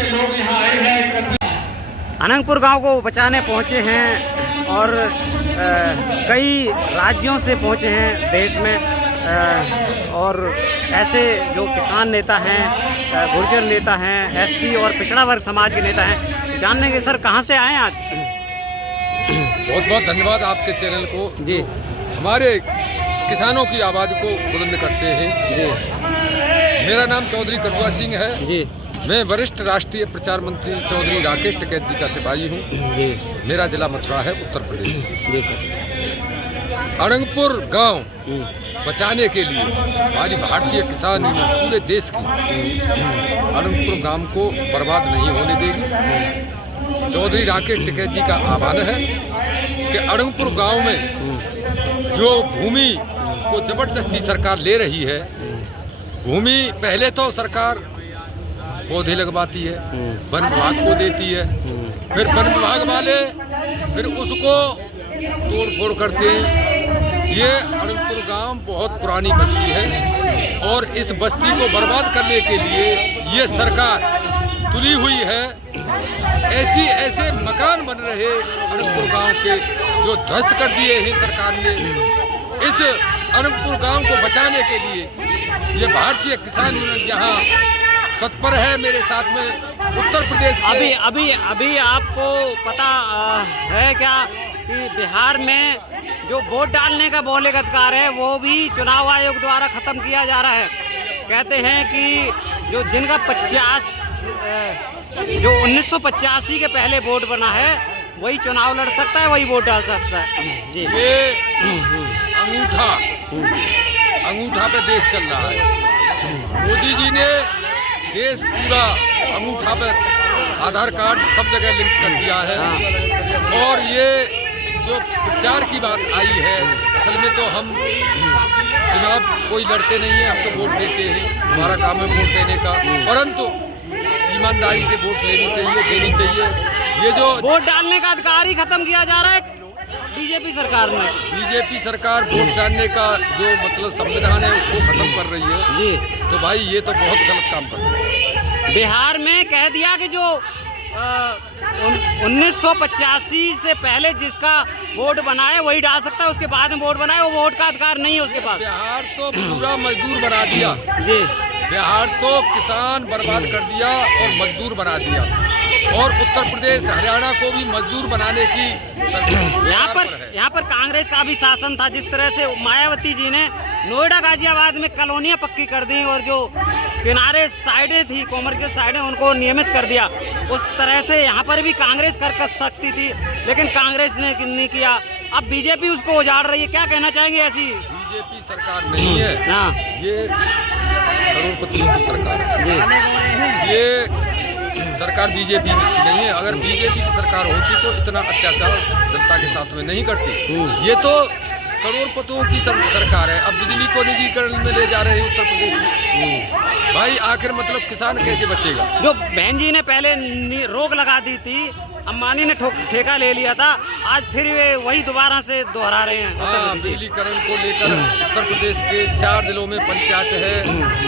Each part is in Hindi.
के लोग यहाँ आए हैं। अनंगपुर गांव को बचाने पहुंचे हैं और कई राज्यों से पहुंचे हैं देश में, और ऐसे जो किसान नेता हैं, गुर्जर नेता हैं, एससी और पिछड़ा वर्ग समाज के नेता हैं, जानने के सर कहां से आए आज? बहुत बहुत धन्यवाद आपके चैनल को जी, हमारे किसानों की आवाज़ को बुलंद करते हैं। जी, मेरा नाम चौधरी कटुआ सिंह है। जी, मैं वरिष्ठ राष्ट्रीय प्रचार मंत्री चौधरी राकेश टिकैत जी का सिपाही हूँ। जी, मेरा जिला मथुरा है, उत्तर प्रदेश। जी सर। अनंगपुर गांव बचाने के लिए हमारी भारतीय किसान यूनियन पूरे देश की अनंगपुर गांव को बर्बाद नहीं होने देगी। चौधरी राकेश टिकैत जी का आह्वान है कि अनंगपुर गांव में जो भूमि को जबरदस्ती सरकार ले रही है, भूमि पहले तो सरकार पौधे लगवाती है, वन विभाग को देती है, फिर वन विभाग वाले फिर उसको तोड़ फोड़ करते हैं। ये अनंगपुर गांव बहुत पुरानी बस्ती है और इस बस्ती को बर्बाद करने के लिए ये सरकार तुली हुई है। ऐसे मकान बन रहे अनंगपुर गांव के जो ध्वस्त कर दिए हैं सरकार ने। इस अनंगपुर गांव को बचाने के लिए ये भारतीय किसान यूनियन यहाँ तत्पर है। मेरे साथ में उत्तर प्रदेश अभी आपको पता है क्या कि बिहार में जो वोट डालने का मौलिक अधिकार है वो भी चुनाव आयोग द्वारा ख़त्म किया जा रहा है। कहते हैं कि जो जिनका 1985 के पहले वोट बना है वही चुनाव लड़ सकता है, वही वोट डाल सकता है। जी, ये अंगूठा पे देश चल रहा है। मोदी जी ने देश पूरा अंगूठा पे आधार कार्ड सब जगह लिंक कर दिया है। और ये जो प्रचार की बात आई है, असल में तो हम चुनाव कोई लड़ते नहीं है, हम तो वोट देते हैं, हमारा काम है वोट देने का। परंतु ईमानदारी से वोट देनी चाहिए। ये जो वोट डालने का अधिकार ही खत्म किया जा रहा है बीजेपी सरकार में। बीजेपी सरकार वोट डालने का जो मतलब संविधान है उसको खत्म कर रही है। जी, तो भाई ये तो बहुत गलत काम कर रही है। बिहार में कह दिया कि जो 1985 से पहले जिसका वोट बनाए वही डाल सकता है, उसके बाद में वोट बनाए वो वोट का अधिकार नहीं है उसके पास। बिहार तो पूरा मजदूर बना दिया। जी, बिहार तो किसान बर्बाद कर दिया और मजदूर बना दिया। और उत्तर प्रदेश हरियाणा को भी मजदूर बनाने की यहाँ पर कांग्रेस का भी शासन था। जिस तरह से मायावती जी ने नोएडा गाजियाबाद में कॉलोनियाँ पक्की कर दी और जो किनारे साइडें थी, कॉमर्शियल साइडें, उनको नियमित कर दिया, उस तरह से यहाँ पर भी कांग्रेस कर सकती थी, लेकिन कांग्रेस ने नहीं किया। अब बीजेपी उसको उजाड़ रही है। क्या कहना चाहेंगे? ऐसी बीजेपी सरकार नहीं है, हाँ, ये करोड़पतियों की सरकार है। ये सरकार बीजेपी की नहीं है। अगर बीजेपी की सरकार होती तो इतना अत्याचार जनता के साथ में नहीं करती। ये तो करोड़पतियों की सरकार है। अब बिजली को निजीकरण में ले जा रहे हैं उत्तर प्रदेश में। भाई आखिर मतलब किसान कैसे बचेगा? जो बहन जी ने पहले रोक लगा दी थी, अंबानी ने ठेका ले लिया था, आज फिर वे वही दोबारा से दोहरा रहे हैं। हाँ, बिजलीकरण को लेकर उत्तर प्रदेश के 4 जिलों में पंचायत है।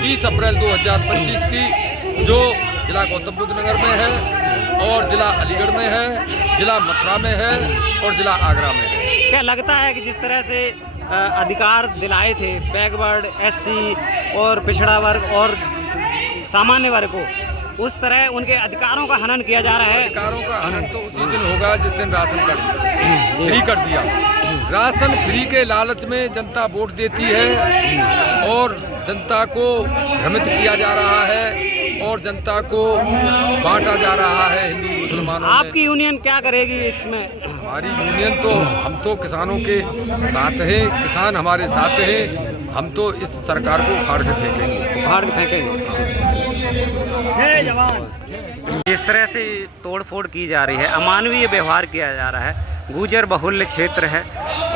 30 अप्रैल 2025 की जो जिला गौतम बुद्ध नगर में है और जिला अलीगढ़ में है, जिला मथुरा में है और जिला आगरा में है। क्या लगता है कि जिस तरह से अधिकार दिलाए थे बैकवर्ड, एससी और पिछड़ा वर्ग और सामान्य वर्ग को, उस तरह उनके अधिकारों का हनन किया जा रहा है? अधिकारों का हनन तो उसी दिन होगा जिस दिन राशन कार्ड फ्री कर दिया। राशन फ्री के लालच में जनता वोट देती है और जनता को भ्रमित किया जा रहा है और जनता को बांटा जा रहा है हिंदू मुसलमानों में। आपकी यूनियन क्या करेगी इसमें? हमारी यूनियन तो, हम तो किसानों के साथ हैं, किसान हमारे साथ हैं। हम तो इस सरकार को उखाड़ के फेंकेंगे। जय जवान। जिस तरह से तोड़फोड़ की जा रही है, अमानवीय व्यवहार किया जा रहा है, गुर्जर बहुल्य क्षेत्र है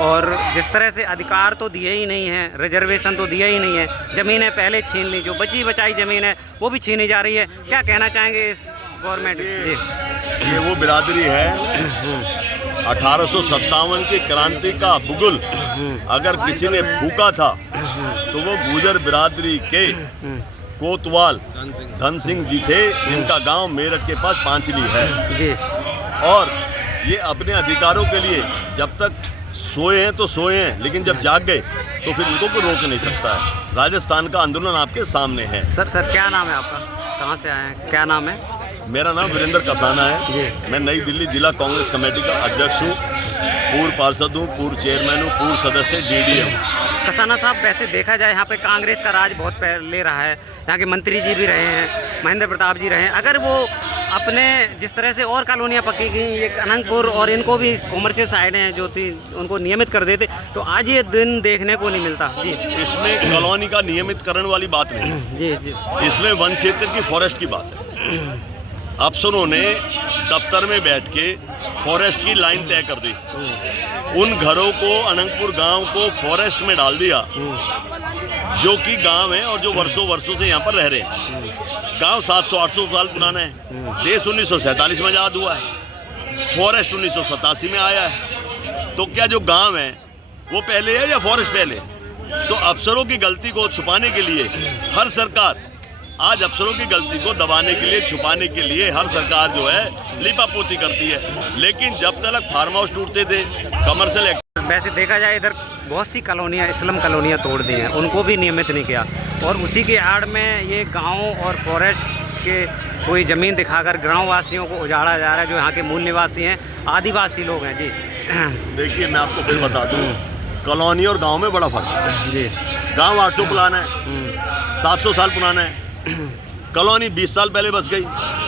और जिस तरह से अधिकार तो दिए ही नहीं है, रिजर्वेशन तो दिया ही नहीं है, ज़मीनें पहले छीन ली, जो बची बचाई ज़मीन है वो भी छीनी जा रही है। क्या कहना चाहेंगे इस गवर्नमेंट? जी, ये वो बिरादरी है 1857 की क्रांति का बुगुल अगर किसी ने फूका था तो वो गुर्जर बिरादरी के कोतवाल धन सिंह जी थे, जिनका गांव मेरठ के पास पांचली है जी। और ये अपने अधिकारों के लिए जब तक सोए हैं तो सोए हैं, लेकिन जब जाग गए तो फिर उनको कोई रोक नहीं सकता है। राजस्थान का आंदोलन आपके सामने है। सर क्या नाम है आपका, कहाँ से आए हैं, क्या नाम है? मेरा नाम वीरेंद्र कसाना है जी। मैं नई दिल्ली जिला कांग्रेस कमेटी का अध्यक्ष हूँ, पूर्व पार्षद हूँ, पूर्व चेयरमैन हूँ, पूर्व सदस्य DD हूँ। कसाना साहब, वैसे देखा जाए यहाँ पे कांग्रेस का राज बहुत ले रहा है, यहाँ के मंत्री जी भी रहे हैं, महेंद्र प्रताप जी रहे हैं। अगर वो अपने जिस तरह से और कॉलोनियाँ पक्की गई, ये अनंतपुर और इनको भी कॉमर्शियल साइड हैं जो थी उनको नियमित कर देते, तो आज ये दिन देखने को नहीं मिलता। जी, इसमें कॉलोनी का नियमितकरण वाली बात नहीं है। जी जी। इसमें वन क्षेत्र की फॉरेस्ट की बात है। अफसरों ने दफ्तर में बैठ के फॉरेस्ट की लाइन तय कर दी, उन घरों को, अनंतपुर गांव को फॉरेस्ट में डाल दिया जो कि गांव है और जो वर्षों से यहाँ पर रह रहे हैं। गांव 700-800 साल पुराना है। देश 1947 में आज़ाद हुआ है, फॉरेस्ट 1987 में आया है। तो क्या जो गांव है वो पहले है या फॉरेस्ट पहले? तो अफसरों की गलती को छुपाने के लिए हर सरकार, आज अफसरों की गलती को दबाने के लिए, छुपाने के लिए हर सरकार जो है लीपापोती करती है। लेकिन जब तक फार्म हाउस टूटते थे, कमर्शियल वैसे देखा जाए इधर बहुत सी कॉलोनियाँ, स्लम कॉलोनियाँ तोड़ दी हैं, उनको भी नियमित नहीं किया, और उसी के आड़ में ये गाँव और फॉरेस्ट के कोई ज़मीन दिखाकर गाँव वासियों को उजाड़ा जा रहा है, जो यहाँ के मूल निवासी हैं, आदिवासी लोग हैं। जी देखिए, मैं आपको फिर बता दूँ, कॉलोनी और गांव में बड़ा फर्क है। जी। गांव 800 पुराना है, 700 साल पुराना है। कॉलोनी 20 साल पहले बस गई,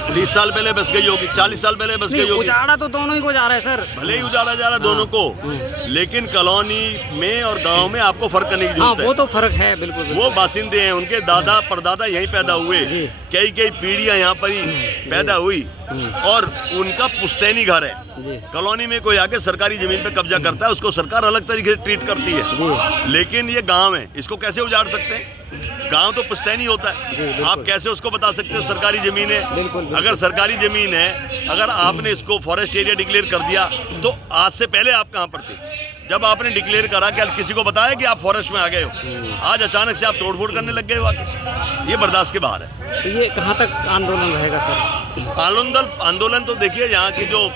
30 साल पहले बस गई होगी, 40 साल पहले बस गई होगी। उजाड़ा तो दोनों ही को जा रहा है सर, भले ही उजाड़ा जा रहा है दोनों को, लेकिन कॉलोनी में और गांव में आपको फर्क करने की जरूरत है। वो तो फर्क है, बिल्कुल। वो बासिंदे हैं, उनके दादा परदादा यहीं पैदा हुए, कई पीढ़ियां यहाँ पर ही पैदा हुई, और उनका पुश्तैनी घर है। कॉलोनी में कोई आके सरकारी जमीन पे कब्जा करता है, उसको सरकार अलग तरीके से ट्रीट करती है। लेकिन ये गांव है, इसको कैसे उजाड़ सकते हैं? गांव तो पुश्तैनी होता है, आप कैसे उसको बता सकते हो सरकारी जमीन है? अगर सरकारी जमीन है, अगर आपने इसको फॉरेस्ट एरिया डिक्लेयर कर दिया, तो आज से पहले आप कहाँ पर थे? जब आपने डिक्लेयर करा, क्या किसी को बताया कि आप फॉरेस्ट में आ गए हो? आज अचानक से आप तोड़फोड़ करने लग गए हो आके, ये बर्दाश्त के बाहर है। तो ये कहाँ तक आंदोलन रहेगा सर? आंदोलन तो देखिए, यहाँ की जो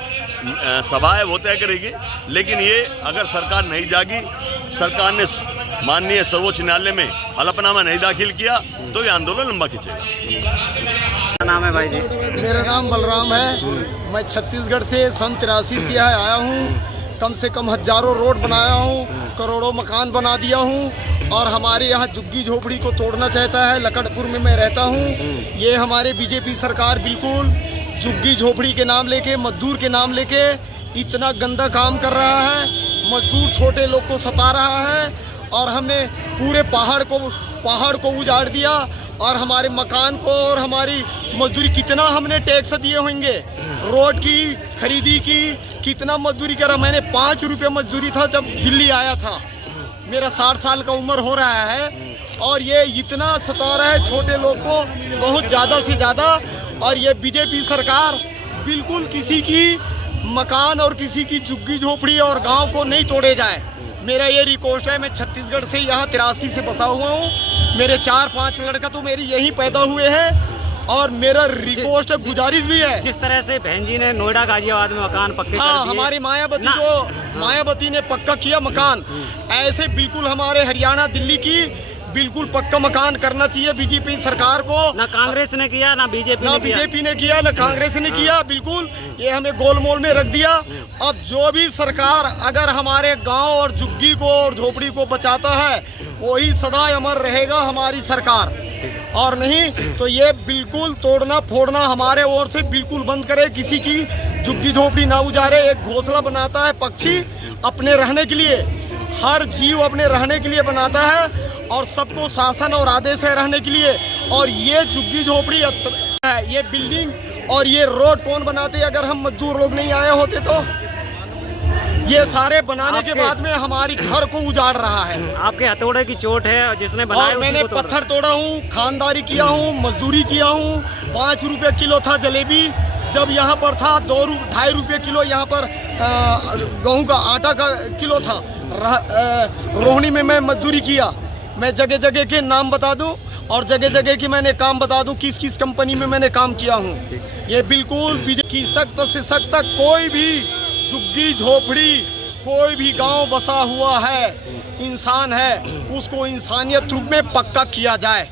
सभा है वो तय करेगी, लेकिन ये अगर सरकार नहीं जागी, सरकार ने माननीय सर्वोच्च न्यायालय में हलफनामा नहीं दाखिल किया, तो ये आंदोलन लंबा खींचेगा। क्या नाम है भाई जी? मेरा नाम बलराम है। मैं छत्तीसगढ़ से सन 83 से यहाँ आया हूँ। कम से कम हजारों रोड बनाया हूँ, करोड़ों मकान बना दिया हूँ, और हमारे यहाँ झुग्गी झोपड़ी को तोड़ना चाहता है। लखनपुर में मैं रहता हूँ। ये हमारे बीजेपी सरकार बिल्कुल झुग्गी झोपड़ी के नाम लेके, मजदूर के नाम लेके इतना गंदा काम कर रहा है। मजदूर छोटे लोग को सता रहा है, और हमने पूरे पहाड़ को उजाड़ दिया, और हमारे मकान को और हमारी मजदूरी, कितना हमने टैक्स दिए होंगे, रोड की खरीदी की कितना मजदूरी करा। मैंने 5 रुपये मजदूरी था जब दिल्ली आया था। मेरा 60 साल का उम्र हो रहा है, और ये इतना सता रहा है छोटे लोग को, बहुत ज़्यादा से ज़्यादा। और ये बीजेपी सरकार बिल्कुल किसी की मकान और किसी की झुग्गी झोपड़ी और गांव को नहीं तोड़े जाए। मेरा ये रिक्वेस्ट है। मैं छत्तीसगढ़ से यहाँ 83 से बसा हुआ हूँ। मेरे 4-5 लड़का तो मेरी यहीं पैदा हुए हैं, और मेरा रिक्वेस्ट गुजारिश भी है। जिस तरह से बहन जी ने नोएडा गाजियाबाद में मकान पक्के कर दिए, हमारी मायावती ने पक्का किया मकान, ऐसे बिल्कुल हमारे हरियाणा दिल्ली की बिल्कुल पक्का मकान करना चाहिए बीजेपी सरकार को। ना कांग्रेस ने किया, ना बीजेपी ने किया, ना कांग्रेस ने किया। बिल्कुल ये हमें गोलमोल में रख दिया। अब जो भी सरकार अगर हमारे गांव और झुग्गी को और झोपड़ी को बचाता है, वही सदा अमर रहेगा हमारी सरकार, और नहीं तो ये बिल्कुल तोड़ना फोड़ना हमारे ओर से बिल्कुल बंद करे। किसी की झुग्गी झोपड़ी ना उजाड़े। एक घोंसला बनाता है पक्षी अपने रहने के लिए, हर जीव अपने रहने के लिए बनाता है, और सबको शासन और आदेश है रहने के लिए। और ये झुग्गी झोपड़ी है, ये बिल्डिंग और ये रोड कौन बनाते अगर हम मजदूर लोग नहीं आए होते? तो ये सारे बनाने के बाद में हमारी घर को उजाड़ रहा है। आपके हथौड़े की चोट है, जिसने बनाया, और मैंने पत्थर तोड़ा हूँ, खानदारी किया हूँ, मजदूरी किया हूँ। 5 रुपये किलो था जलेबी जब यहाँ पर था, 2-2.5 रुपये किलो यहाँ पर गेहूँ का आटा का किलो था। रोहिणी में मैं मजदूरी किया। मैं जगह जगह के नाम बता दूं, और जगह जगह की मैंने काम बता दूं किस किस कंपनी में मैंने काम किया हूं। ये बिल्कुल बीजेपी की सख्त से सख्त कोई भी झुग्गी झोपड़ी कोई भी गांव बसा हुआ है इंसान है उसको इंसानियत रूप में पक्का किया जाए।